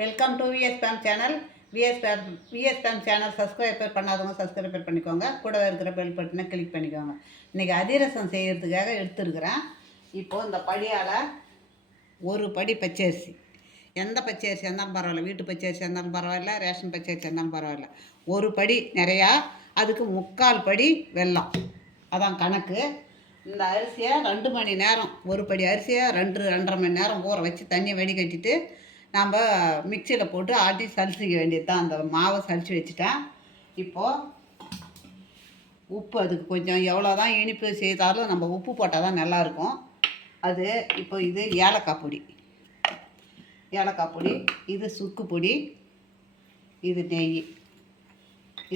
Welcome to விஎஸ்பேம் channel. விஎஸ்பேம் channel subscriber பண்ணாதவங்க சப்ஸ்கிரைபர் பண்ணிக்கோங்க. கூட இருக்கிற பெல் பட்டனை கிளிக் பண்ணிக்கோங்க. இன்றைக்கி அதிரசம் செய்கிறதுக்காக எடுத்துருக்குறேன். இப்போது இந்த படியால் ஒரு படி பச்சரிசி, எந்த பச்சரிசி இருந்தாலும் பரவாயில்ல, வீட்டு பச்சரிசி இருந்தாலும் பரவாயில்ல, ரேஷன் பச்சரிசி இருந்தாலும் பரவாயில்ல, ஒரு படி நிறையா, அதுக்கு 3/4 படி வெல்லம், அதான் கணக்கு. இந்த அரிசியை 2 மணி நேரம், ஒரு படி அரிசியை 2-2.5 மணி நேரம் ஊற வச்சு தண்ணியை வடிகட்டிட்டு நம்ம மிக்சியில் போட்டு ஆட்டி சலிச்சிக்க வேண்டியது தான். அந்த மாவை சலித்து வச்சுட்டேன். இப்போது உப்பு, அதுக்கு கொஞ்சம் எவ்வளோ தான் இனிப்பு செய்தாலும் நம்ம உப்பு போட்டால் தான் நல்லாயிருக்கும். அது இப்போ இது ஏலக்காய் பொடி, இது சுக்கு பொடி, இது நெய்.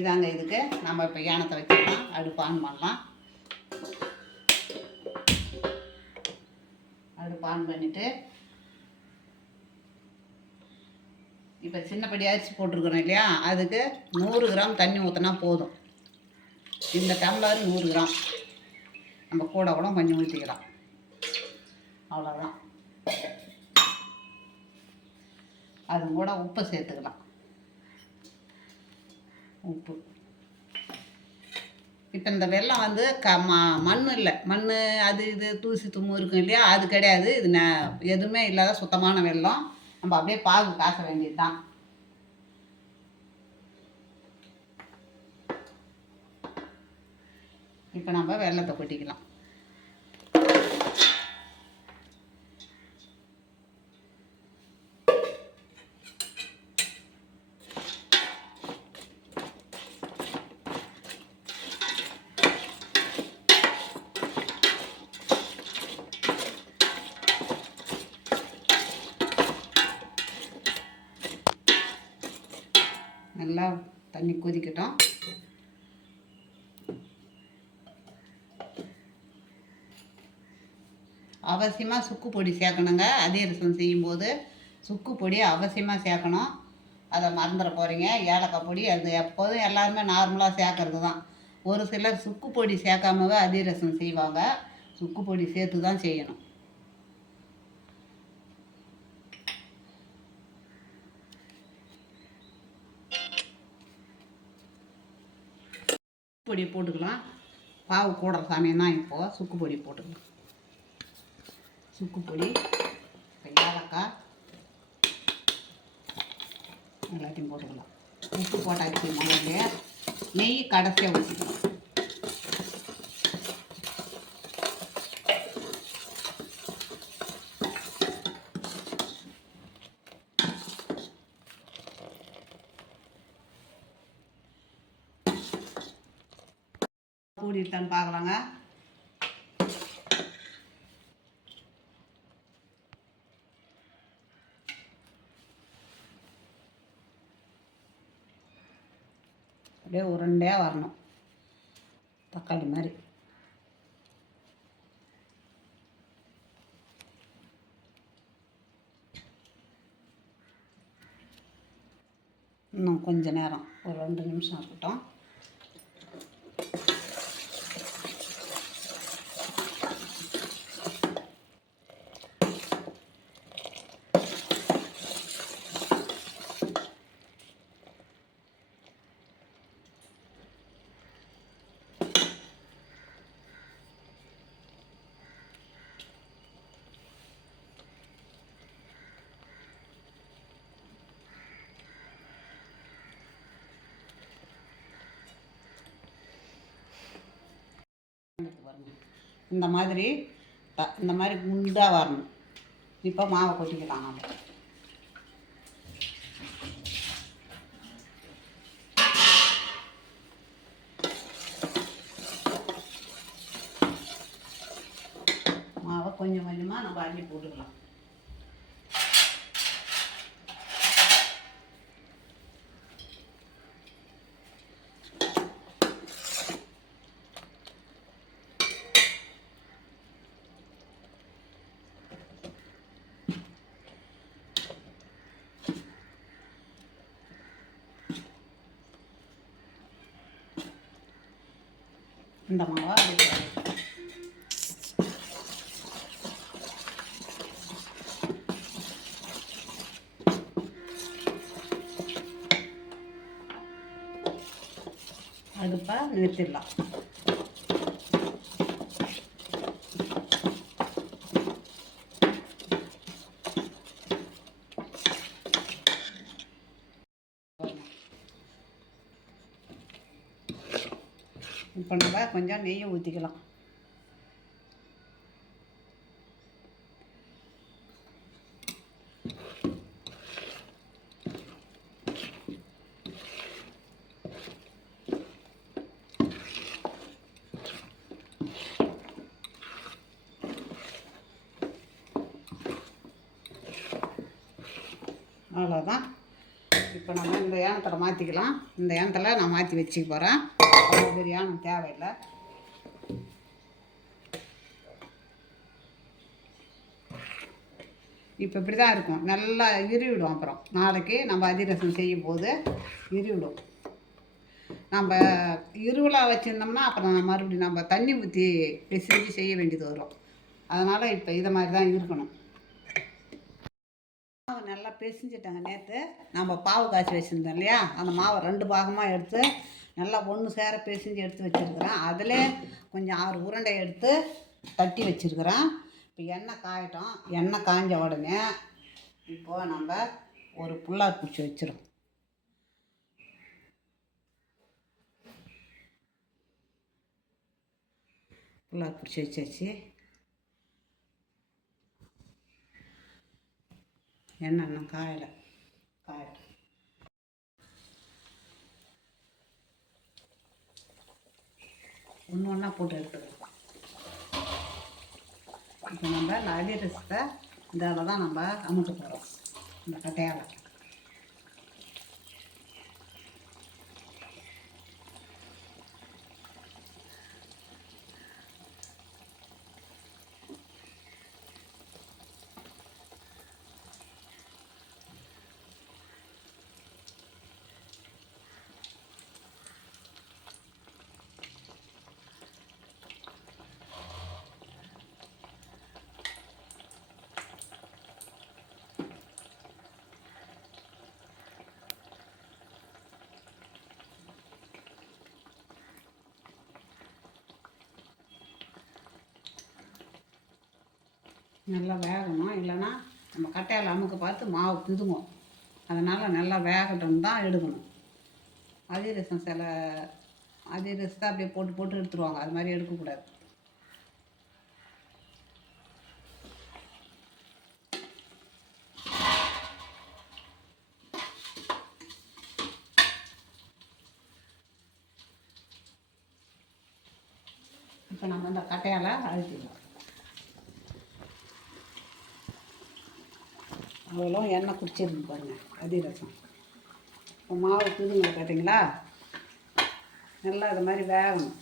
இதாங்க இதுக்கு. நம்ம இப்போ ஏனத்தை வச்சுக்கலாம், அடுப்பு ஆன் பண்ணலாம். அடுப்பு ஆன் பண்ணிவிட்டு இப்போ சின்னப்படி அரிசி போட்டிருக்கிறோம் இல்லையா, அதுக்கு 100 கிராம் தண்ணி ஊற்றினா போதும். இந்த டம்ளர் 100 கிராம், நம்ம கூட கொஞ்சம் ஊற்றிக்கலாம், அவ்வளோதான். அது கூட உப்பை சேர்த்துக்கலாம். உப்பு இப்போ இந்த வெல்லம் வந்து மண் இல்லை, மண் அது இது தூசி தும்மு இருக்கும் இல்லையா, அது கிடையாது. இது எதுவுமே இல்லாத சுத்தமான வெல்லம். நம்ம அப்படியே பாகு காச வேண்டியது தான். இப்போ நம்ம வெல்லத்தை கொட்டிக்கலாம். நல்லா தண்ணி கொதிக்கட்டும். அவசியமாக சுக்கு பொடி சேர்க்கணுங்க. அதிரசம் செய்யும்போது சுக்கு பொடி அவசியமாக சேர்க்கணும். அதை மறந்துட போகிறீங்க. ஏலக்காய் பொடி அது எப்போதும் எல்லாருமே நார்மலாக சேர்க்கறது தான். ஒரு சிலர் சுக்கு பொடி சேர்க்காமவே அதிரசம் செய்வாங்க. சுக்கு பொடி சேர்த்து தான் செய்யணும். பொடி போட்டுக்கலாம். பாவு கூடுற சமயம் தான் இப்போது சுக்கு பொடி போட்டுக்கலாம். சுக்கு பொடி, ஏலக்காய் எல்லாத்தையும் போட்டுக்கலாம். உப்பு போட்டாச்சு. முதல்ல நெய் கடைசியாக ஊற்றிக்கலாம். கூடிட்டான்னு பார்க்கலாங்க. அப்படியே உருண்டையாக வரணும், தக்காளி மாதிரி. இன்னும் கொஞ்ச நேரம், ஒரு 2 நிமிஷம் இருக்கட்டும். இந்த மாதிரி குண்டாக வரணும். இப்போ மாவை கொட்டிக்கலாம். நம்ம மாவை கொஞ்சம் கொஞ்சமாக நம்ம அள்ளி போட்டுக்கலாம். இந்த மாவை அப்படியே அடுப்பை நிறுத்திடலாம். இப்போ நம்ம கொஞ்சம் நெய்யை ஊற்றிக்கலாம். அவ்வளோதான். இப்போ நம்ம இந்த ஏனத்தில் மாற்றிக்கலாம். இந்த ஏனத்தில் நான் மாற்றி வச்சுக்க போகிறேன். அவ்வளோ பெரிய ஏனம் தேவையில்லை. இப்போ இப்படி தான் இருக்கும். நல்லா இறுவிடும். அப்புறம் நாளைக்கு நம்ம அதிரசம் செய்யும் போது இறுவிடும். நம்ம இருவலாக வச்சுருந்தோம்னா அப்புறம் மறுபடியும் நம்ம தண்ணி ஊற்றி பிசைஞ்சு செய்ய வேண்டியது வரும். அதனால் இப்போ இதை மாதிரி தான் இருக்கணும். மாவு நல்லா பிசைஞ்சிட்டாங்க. நேற்று நம்ம பாவு காய்ச்சி வச்சுருந்தோம் இல்லையா, அந்த மாவை 2 பாகமாக எடுத்து நல்லா ஒன்று சேர பிசைஞ்சு எடுத்து வச்சுருக்கிறேன். அதில் கொஞ்சம் 6 உருண்டை எடுத்து தட்டி வச்சுருக்கிறேன். இப்போ எண்ணெய் காயட்டும். எண்ணெய் காய்ஞ்ச உடனே இப்போது நம்ம ஒரு புல்லார் பிடிச்சி வச்சிரும். புல்லார் பிடிச்சி வச்சாச்சு. எண்ணெய் இன்னும் காயலை. காயட்டும். ஒன்று ஒன்றா போட்டு எடுத்துக்கலாம். இப்போ நம்ம இந்த அதிரசத்தை இதில் தான் நம்ம அமுக்க போகிறோம். இந்த கட்டையால் நல்லா வேகணும். இல்லைன்னா நம்ம கட்டையால் அமுக்க பார்த்து மாவு பிதுங்கும். அதனால் நல்லா வேகட்டும் தான் எடுக்கணும். அதிரசம் சில அதிரசத்தை அப்படியே போட்டு போட்டு எடுத்துருவாங்க. அது மாதிரி எடுக்கக்கூடாது. இப்போ நம்ம இந்த கட்டையால் அழுத்திடலாம். அவ்வளோ எண்ணெய் குடிச்சிருக்கு பாருங்கள் அதிரசம். இப்போ மாவு பிதுங்க பார்த்தீங்களா, நல்லா இது மாதிரி வேகணும்.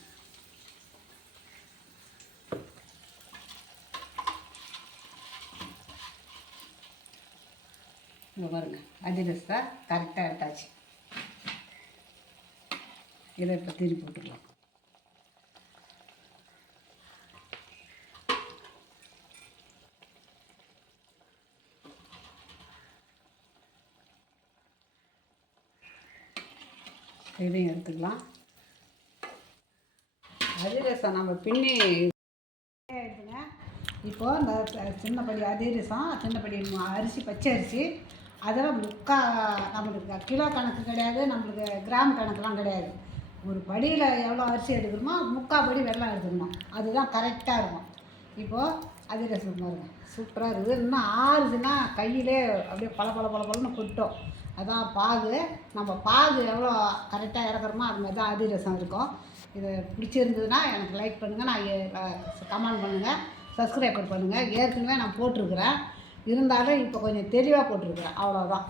இங்கே பாருங்கள் அதிரசத்தை கரெக்டாக எடுத்தாச்சு. இதை இப்போ திருப்பி போட்டுக்கலாம். இதையும் எடுத்துக்கலாம். அதிரசம் நம்ம பின்னி எடுத்துங்க. இப்போது இந்த சின்னப்படி அதிரசம், சின்னப்படி அரிசி, பச்சை அரிசி, அதில் நம்மளுக்கு கிலோ கணக்கு கிடையாது, நம்மளுக்கு கிராம் கணக்கெலாம் கிடையாது. ஒரு படியில் எவ்வளோ அரிசி எடுக்கணுமோ 3/4 படி வெல்லம் எடுத்துக்கணும். அதுதான் கரெக்டாக இருக்கும். இப்போது அதிரசம் பாருங்கள் சூப்பராக இருக்குது. இன்னும் ஆறுதுன்னா கையிலே அப்படியே பளபளன்னு கொட்டும். அதான் பாகு. நம்ம பாகு எவ்வளோ கரெக்டாக இறக்குறோமோ அது மாதிரி தான் அதிரசம் இருக்கும். இது பிடிச்சிருந்ததுன்னா எனக்கு லைக் பண்ணுங்கள், நான் கமெண்ட் பண்ணுங்கள், சப்ஸ்கிரைப் பண்ணுங்கள். ஏற்கனவே நான் போட்டிருக்கிறேன், இருந்தாலும் இப்போ கொஞ்சம் தெளிவாக போட்டிருக்கிறேன். அவ்வளோதான்.